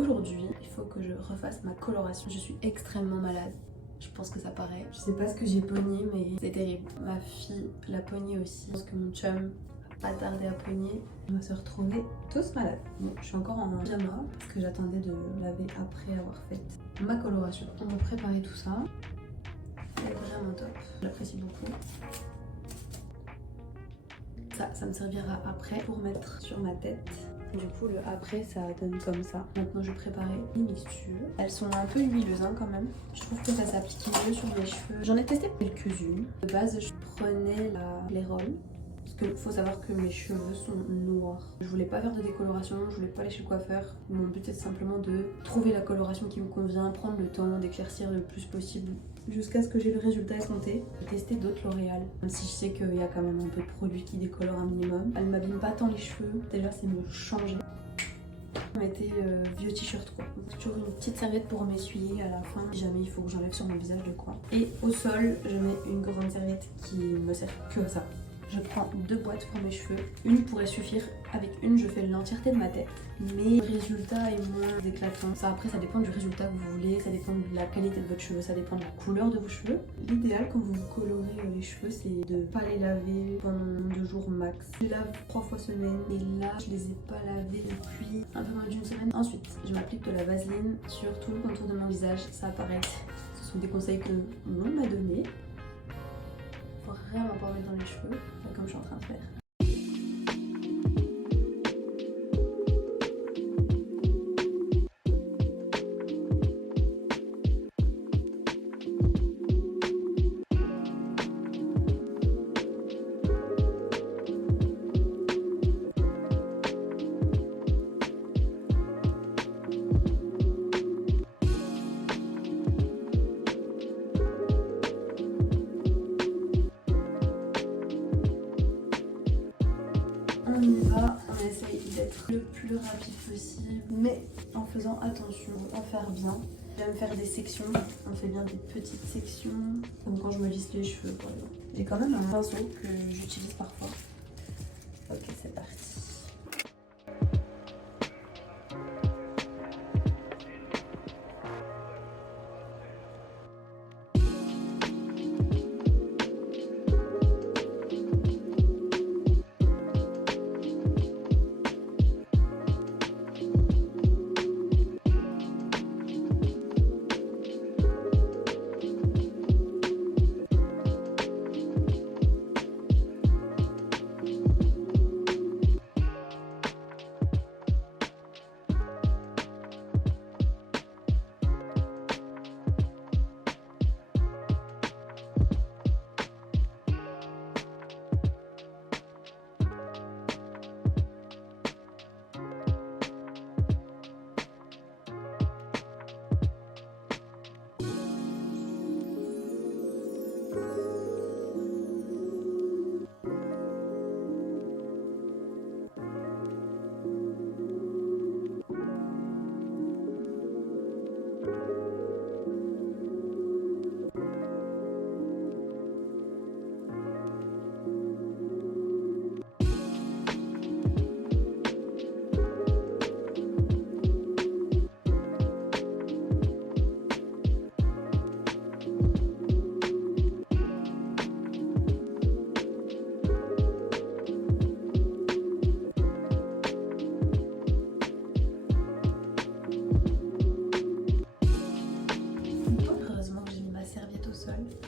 Aujourd'hui, il faut que je refasse ma coloration. Je suis extrêmement malade. Je pense que ça paraît. Je sais pas ce que j'ai pogné, mais c'est terrible. Ma fille l'a pogné aussi. Je pense que mon chum a pas tardé à pogner. On va se retrouver tous malades. Bon, je suis encore en pyjama parce que j'attendais de laver après avoir fait ma coloration. On va préparer tout ça. Elle est vraiment top. J'apprécie beaucoup. Ça me servira après pour mettre sur ma tête. Du coup, le après, ça donne comme ça. Maintenant, je vais préparer les mixtures. Elles sont un peu huileuses hein, quand même. Je trouve que ça s'applique mieux sur mes cheveux. J'en ai testé quelques-unes. De base, je prenais les rolls. Parce qu'il faut savoir que mes cheveux sont noirs. Je voulais pas faire de décoloration, je voulais pas aller chez le coiffeur. Mon but c'est simplement de trouver la coloration qui me convient, prendre le temps d'éclaircir le plus possible jusqu'à ce que j'ai le résultat escompté. J'ai testé d'autres L'Oréal, même si je sais qu'il y a quand même un peu de produits qui décolorent un minimum. Elle m'abîme pas tant les cheveux, déjà c'est me changer. Je mettais vieux t-shirt quoi. Toujours une petite serviette pour m'essuyer à la fin si jamais il faut que j'enlève sur mon visage de quoi. Et au sol, je mets une grande serviette qui me sert que à ça. Je prends 2 boîtes pour mes cheveux. Une pourrait suffire. Avec une, je fais l'entièreté de ma tête. Mais le résultat est moins éclatant. Ça, après, ça dépend du résultat que vous voulez. Ça dépend de la qualité de votre cheveu. Ça dépend de la couleur de vos cheveux. L'idéal, quand vous colorez les cheveux, c'est de ne pas les laver pendant 2 jours max. Je les lave 3 fois semaine. Et là, je les ai pas lavés depuis un peu moins d'une semaine. Ensuite, je m'applique de la vaseline sur tout le contour de mon visage. Ça apparaît. Ce sont des conseils que l'on m'a donnés. Faut vraiment pas mettre dans les cheveux, comme je suis en train de faire. On y va, on essaye d'être le plus rapide possible, mais en faisant attention, en faire bien. J'aime faire des sections, on fait bien des petites sections, comme quand je me lisse les cheveux par exemple. J'ai quand même un pinceau que j'utilise parfois. Ok, c'est parti.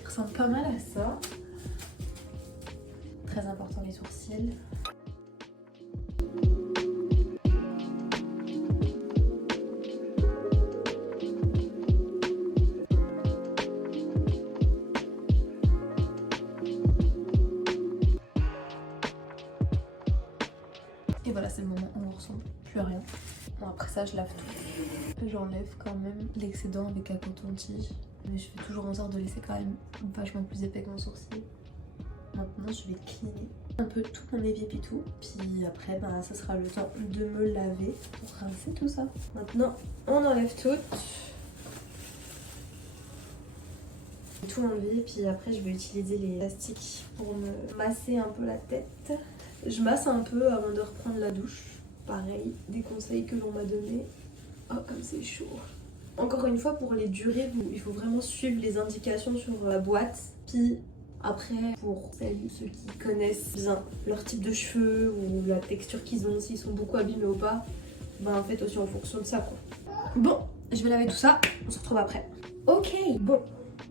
Ressemble pas mal à ça. Très important les sourcils. Et voilà, c'est le moment où on ressemble plus à rien. Bon, après ça, je lave tout. J'enlève quand même l'excédent avec un coton-tige. Mais je fais toujours en sorte de laisser quand même vachement plus épais que mon sourcil. Maintenant, je vais cleaner un peu tout mon évier et tout. Puis après, ben, ça sera le temps de me laver pour rincer tout ça. Maintenant, on enlève tout. Tout enlever, puis après, je vais utiliser les élastiques pour me masser un peu la tête. Je masse un peu avant de reprendre la douche. Pareil, des conseils que l'on m'a donnés. Oh, comme c'est chaud. Encore une fois, pour les durées, il faut vraiment suivre les indications sur la boîte. Puis après, pour celles ou ceux qui connaissent bien leur type de cheveux ou la texture qu'ils ont, s'ils sont beaucoup abîmés ou pas, bah en fait aussi en fonction de ça quoi. Bon, je vais laver tout ça, on se retrouve après. Ok, bon,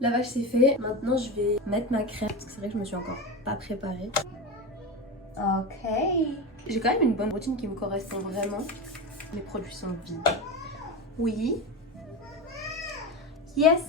lavage c'est fait. Maintenant je vais mettre ma crème parce que c'est vrai que je me suis encore pas préparée. Ok. J'ai quand même une bonne routine qui me correspond vraiment. Mes produits sont vides. Oui. Yes.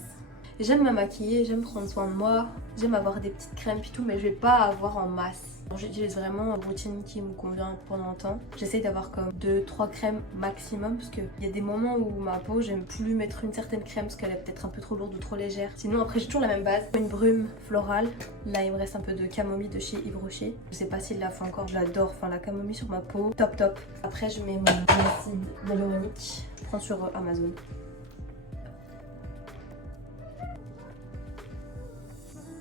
J'aime me maquiller, j'aime prendre soin de moi, j'aime avoir des petites crèmes et tout, mais je vais pas avoir en masse. J'utilise vraiment une routine qui me convient pendant longtemps. J'essaye d'avoir comme 2-3 crèmes maximum parce qu'il y a des moments où ma peau, j'aime plus mettre une certaine crème parce qu'elle est peut-être un peu trop lourde ou trop légère. Sinon après j'ai toujours la même base, une brume florale. Là il me reste un peu de camomille de chez Yves Rocher. Je sais pas s'il la fait encore, je l'adore, enfin la camomille sur ma peau, top top. Après je mets mon acide hyaluronique, je prends sur Amazon.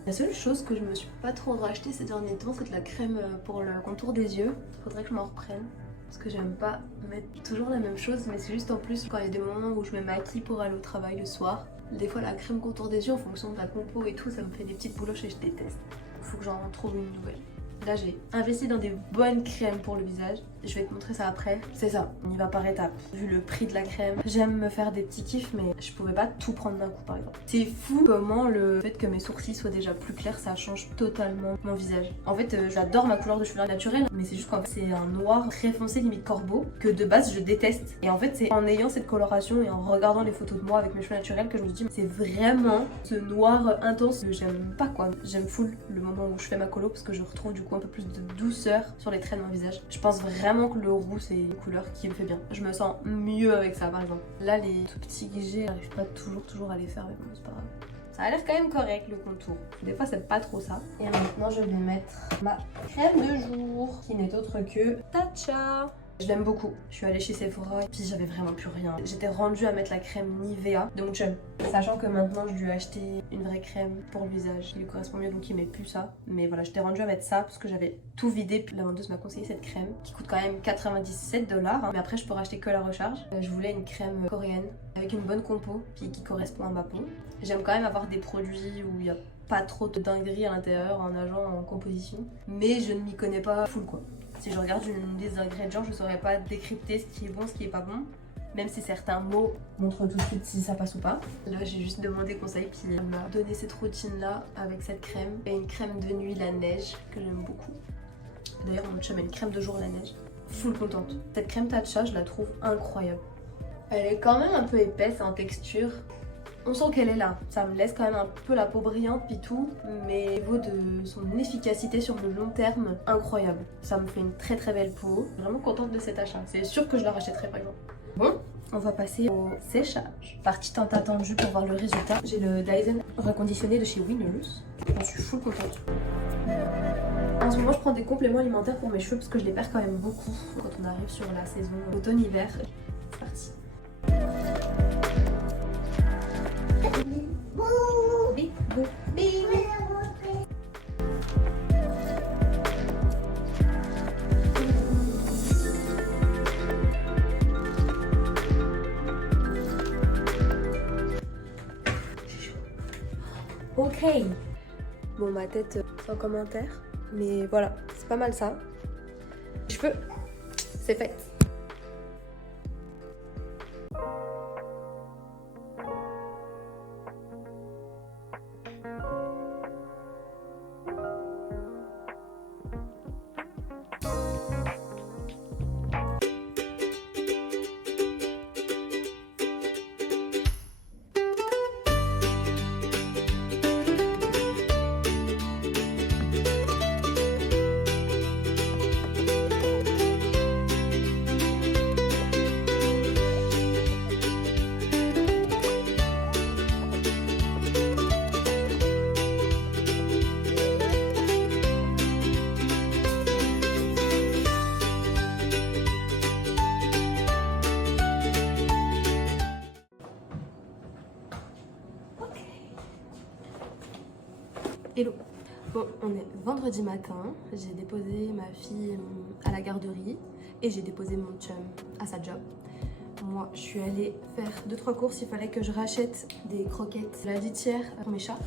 La seule chose que je me suis pas trop racheté ces derniers temps, c'est de la crème pour le contour des yeux. Faudrait que je m'en reprenne. Parce que j'aime pas mettre toujours la même chose, mais c'est juste en plus quand il y a des moments où je me maquille pour aller au travail le soir. Des fois la crème contour des yeux en fonction de la compo et tout, ça me fait des petites bouloches et je déteste. Faut que j'en trouve une nouvelle. Là j'ai investi dans des bonnes crèmes pour le visage. Je vais te montrer ça après. C'est ça, on y va par étapes. Vu le prix de la crème, j'aime me faire des petits kiffs mais je pouvais pas tout prendre d'un coup par exemple. C'est fou comment le fait que mes sourcils soient déjà plus clairs, ça change totalement mon visage. En fait j'adore ma couleur de cheveux naturelle, mais c'est juste qu'en fait c'est un noir très foncé limite corbeau que de base je déteste. Et en fait c'est en ayant cette coloration et en regardant les photos de moi avec mes cheveux naturels que je me dis c'est vraiment ce noir intense que j'aime pas quoi. J'aime full le moment où je fais ma colo parce que je retrouve du coup un peu plus de douceur sur les traits de mon visage. Je pense vraiment que le roux c'est une couleur qui me fait bien. Je me sens mieux avec ça par exemple. Là les tout petits que j'ai, j'arrive pas toujours à les faire mais bon c'est pas grave. Ça a l'air quand même correct le contour. Des fois c'est pas trop ça. Et maintenant je vais mettre ma crème de jour qui n'est autre que Tatcha. Je l'aime beaucoup. Je suis allée chez Sephora et puis j'avais vraiment plus rien. J'étais rendue à mettre la crème Nivea de mon chum. Sachant que maintenant je lui ai acheté une vraie crème pour le visage qui lui correspond mieux donc il met plus ça. Mais voilà, j'étais rendue à mettre ça parce que j'avais tout vidé. Puis la vendeuse m'a conseillé cette crème qui coûte quand même 97 $. Mais après je peux racheter que la recharge. Je voulais une crème coréenne avec une bonne compo puis qui correspond à ma peau. J'aime quand même avoir des produits où il y a pas trop de dingueries à l'intérieur en agent, en composition. Mais je ne m'y connais pas full quoi. Si je regarde une des ingrédients, je saurais pas décrypter ce qui est bon, ce qui est pas bon. Même si certains mots montrent tout de suite si ça passe ou pas. Là, j'ai juste demandé conseil, puis elle m'a donné cette routine-là avec cette crème. Et une crème de nuit, la neige, que j'aime beaucoup. D'ailleurs, mon chum a une crème de jour, la neige. Full contente. Cette crème Tatcha, je la trouve incroyable. Elle est quand même un peu épaisse en texture. On sent qu'elle est là, ça me laisse quand même un peu la peau brillante puis tout, mais au niveau de son efficacité sur le long terme, incroyable. Ça me fait une très très belle peau, vraiment contente de cet achat, c'est sûr que je la rachèterai par exemple. Bon, on va passer au séchage. Partie tant attendue pour voir le résultat. J'ai le Dyson reconditionné de chez Winners, je suis full contente. En ce moment je prends des compléments alimentaires pour mes cheveux parce que je les perds quand même beaucoup quand on arrive sur la saison automne-hiver. C'est parti. Ok. Bon, ma tête sans commentaire, mais voilà, c'est pas mal ça. Les cheveux, c'est fait. Hello. Bon, on est vendredi matin, j'ai déposé ma fille à la garderie et j'ai déposé mon chum à sa job. moi je suis allée faire 2-3 courses. Il fallait que je rachète des croquettes, la litière pour mes chats,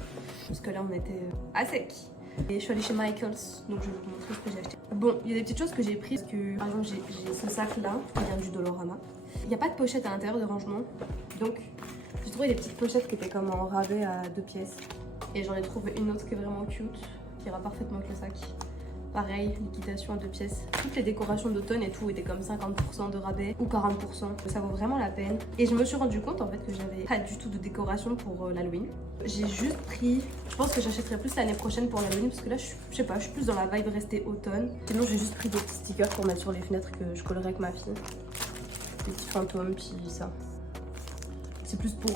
parce que là on était à sec. Et je suis allée chez Michaels, donc je vais vous montrer ce que j'ai acheté. Bon, il y a des petites choses que j'ai prises, parce que par exemple j'ai ce sac là qui vient du Dolorama. Il n'y a pas de pochette à l'intérieur de rangement, donc j'ai trouvé des petites pochettes qui étaient comme en rabais à 2 pièces. Et j'en ai trouvé une autre qui est vraiment cute, qui ira parfaitement avec le sac. Pareil, liquidation à 2 pièces. Toutes les décorations d'automne et tout étaient comme 50% de rabais ou 40%. Ça vaut vraiment la peine. Et je me suis rendu compte en fait que j'avais pas du tout de décoration pour l'Halloween. J'ai juste pris, je pense que j'achèterai plus l'année prochaine pour l'Halloween parce que là je sais pas, je suis plus dans la vibe rester automne. Sinon j'ai juste pris des petits stickers pour mettre sur les fenêtres que je collerai avec ma fille. Des petits fantômes puis ça. C'est plus pour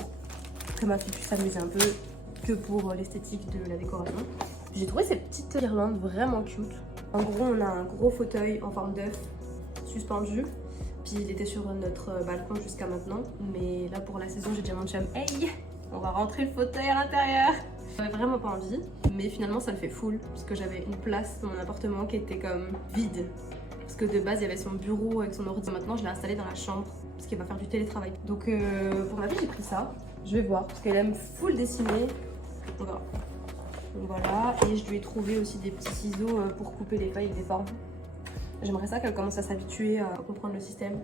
que ma fille puisse s'amuser un peu que pour l'esthétique de la décoration. J'ai trouvé ces petites guirlandes vraiment cute. En gros, on a un gros fauteuil en forme d'œuf suspendu. Puis il était sur notre balcon jusqu'à maintenant. Mais là, pour la saison, j'ai dit à mon chum, hey, on va rentrer le fauteuil à l'intérieur. J'avais vraiment pas envie. Mais finalement, ça le fait full. Parce que j'avais une place dans mon appartement qui était comme vide. Parce que de base, il y avait son bureau avec son ordi. Maintenant, je l'ai installé dans la chambre. Parce qu'elle va faire du télétravail. Donc, pour ma fille, j'ai pris ça. Je vais voir. Parce qu'elle aime full dessiner. On verra. Donc voilà, et je lui ai trouvé aussi des petits ciseaux pour couper les feuilles et les formes. J'aimerais ça qu'elle commence à s'habituer à comprendre le système.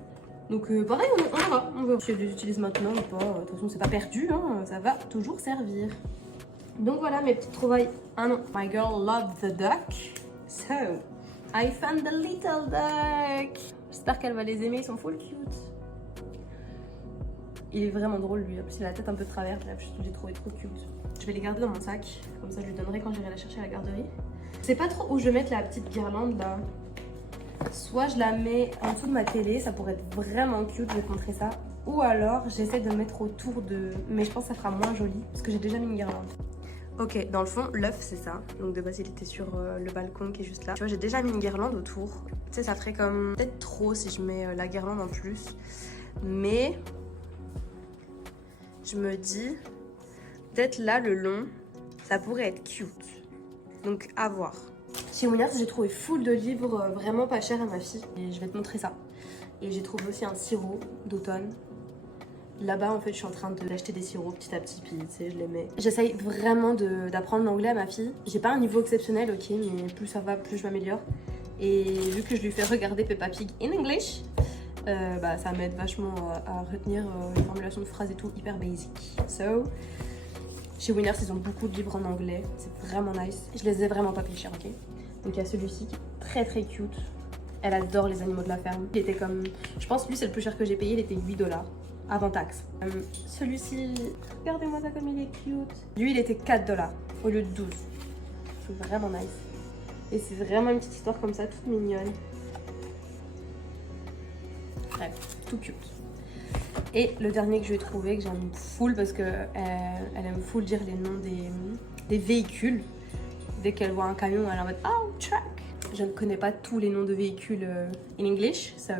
Donc pareil, on verra. On verra si elle les utilise maintenant ou pas. De toute façon, c'est pas perdu, hein, ça va toujours servir. Donc voilà mes petites trouvailles. Ah non, my girl loved the duck. So, I found the little duck. J'espère qu'elle va les aimer, ils sont full cute. Il est vraiment drôle lui, en plus il a la tête un peu de travers, j'ai trouvé trop cute. Je vais les garder dans mon sac, comme ça je lui donnerai quand j'irai la chercher à la garderie. Je sais pas trop où je vais mettre la petite guirlande là. Soit je la mets en dessous de ma télé, ça pourrait être vraiment cute, je vais te montrer ça. Ou alors j'essaie de mettre autour de... Mais je pense que ça fera moins joli, parce que j'ai déjà mis une guirlande. Ok, dans le fond, l'œuf c'est ça. Donc de base il était sur le balcon qui est juste là. Tu vois, j'ai déjà mis une guirlande autour. Tu sais, ça ferait comme... peut-être trop si je mets la guirlande en plus. Mais... je me dis... peut-être là, le long, ça pourrait être cute. Donc, à voir. Chez Winners, j'ai trouvé full de livres vraiment pas chers à ma fille. Et je vais te montrer ça. Et j'ai trouvé aussi un sirop d'automne. Là-bas, en fait, je suis en train d'acheter des sirops petit à petit, puis tu sais, je les mets. J'essaye vraiment d'apprendre l'anglais à ma fille. J'ai pas un niveau exceptionnel, ok, mais plus ça va, plus je m'améliore. Et vu que je lui fais regarder Peppa Pig in English, bah, ça m'aide vachement à retenir les formulations de phrases et tout, hyper basic. So... chez Winners, ils ont beaucoup de livres en anglais, c'est vraiment nice. Je les ai vraiment pas payés cher, ok. Donc il y a celui-ci qui est très très cute. Elle adore les animaux de la ferme. Il était comme... je pense lui c'est le plus cher que j'ai payé, il était 8 $ avant taxe. Celui-ci, regardez-moi ça comme il est cute. Lui il était 4 $ au lieu de 12. C'est vraiment nice. Et c'est vraiment une petite histoire comme ça, toute mignonne. Bref, tout cute. Et le dernier que je vais trouver, que j'aime full parce qu'elle aime full dire les noms des véhicules. Dès qu'elle voit un camion, elle est en mode oh, truck. Je ne connais pas tous les noms de véhicules in English, ça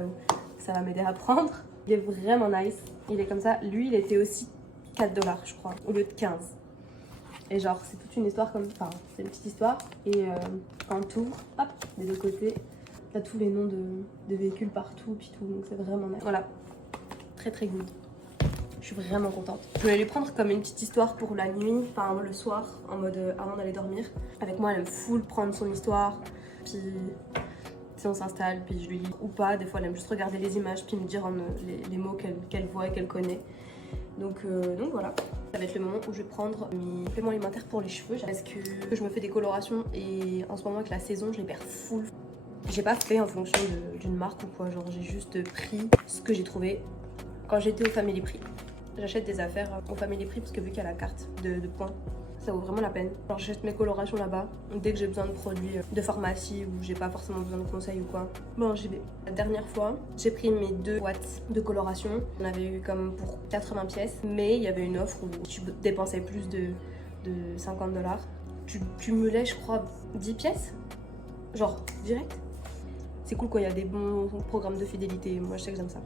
va m'aider à apprendre. Il est vraiment nice. Il est comme ça. Lui, il était aussi 4 $ je crois, au lieu de 15. Et genre, c'est toute une histoire comme... enfin, c'est une petite histoire. Et quand on t'ouvre, hop, des deux côtés, t'as tous les noms de véhicules partout, puis tout. Donc c'est vraiment nice. Voilà. Très très good. Je suis vraiment contente. Je voulais les prendre comme une petite histoire pour la nuit, enfin le soir, en mode avant d'aller dormir. Avec moi, elle aime full prendre son histoire, puis on s'installe, puis je lui lis ou pas. Des fois, elle aime juste regarder les images, puis me dire les mots qu'elle voit et qu'elle connaît. Donc voilà. Ça va être le moment où je vais prendre mes compléments alimentaires pour les cheveux. Parce que je me fais des colorations et en ce moment avec la saison, je les perds full. J'ai pas fait en fonction d'une marque ou quoi, genre j'ai juste pris ce que j'ai trouvé quand j'étais au Family Prix. J'achète des affaires au Family Prix parce que vu qu'il y a la carte de points, ça vaut vraiment la peine. Alors j'achète mes colorations là-bas. Dès que j'ai besoin de produits de pharmacie ou j'ai pas forcément besoin de conseils ou quoi, bon j'y vais. La dernière fois, j'ai pris mes 2 boîtes de coloration. On avait eu comme pour 80 pièces, mais il y avait une offre où tu dépensais plus de 50 $. Tu cumulais je crois 10 pièces, genre direct. C'est cool quand il y a des bons programmes de fidélité, moi je sais que j'aime ça.